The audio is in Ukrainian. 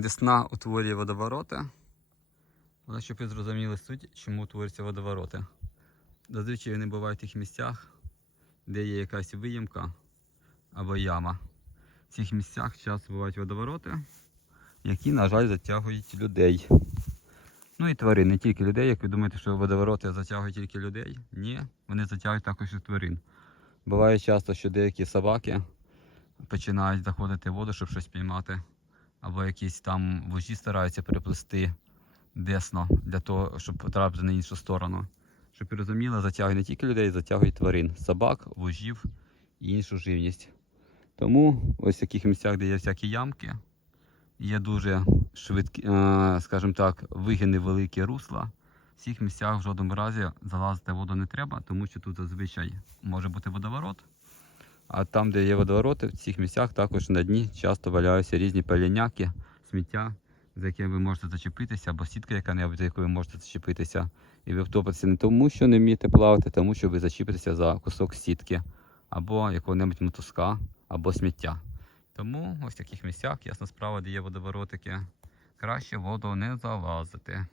Десна утворює водовороти. Але щоб ви зрозуміли суть, чому утворюються водовороти. Зазвичай вони бувають в тих місцях, де є якась виїмка або яма. В цих місцях часто бувають водовороти, які, на жаль, затягують людей. Ну і тварин, не тільки людей. Як ви думаєте, що водовороти затягують тільки людей? Ні, вони затягують також і тварин. Буває часто, що деякі собаки починають заходити в воду, щоб щось піймати, або якісь там вожі стараються переплести десно для того, щоб потрапити на іншу сторону. Щоб ви розуміли, затягує не тільки людей, затягує тварин, собак, вожів і іншу живність. Тому ось в таких місцях, де є всякі ямки, є дуже швидкі, е, скажімо так, вигини великі русла. В цих місцях в жодному разі залазити воду не треба, тому що тут зазвичай може бути водоворот. А там, де є водовороти, в цих місцях також на дні часто валяються різні паляняки, сміття, за яке ви можете зачепитися, або сітка яка-небудь, за яку ви можете зачепитися. І ви втопитеся не тому, що не вмієте плавати, а тому що ви зачепитеся за кусок сітки, або якого-небудь мотузка, або сміття. Тому ось в таких місцях, ясна справа, де є водоворотики, краще воду не залазити.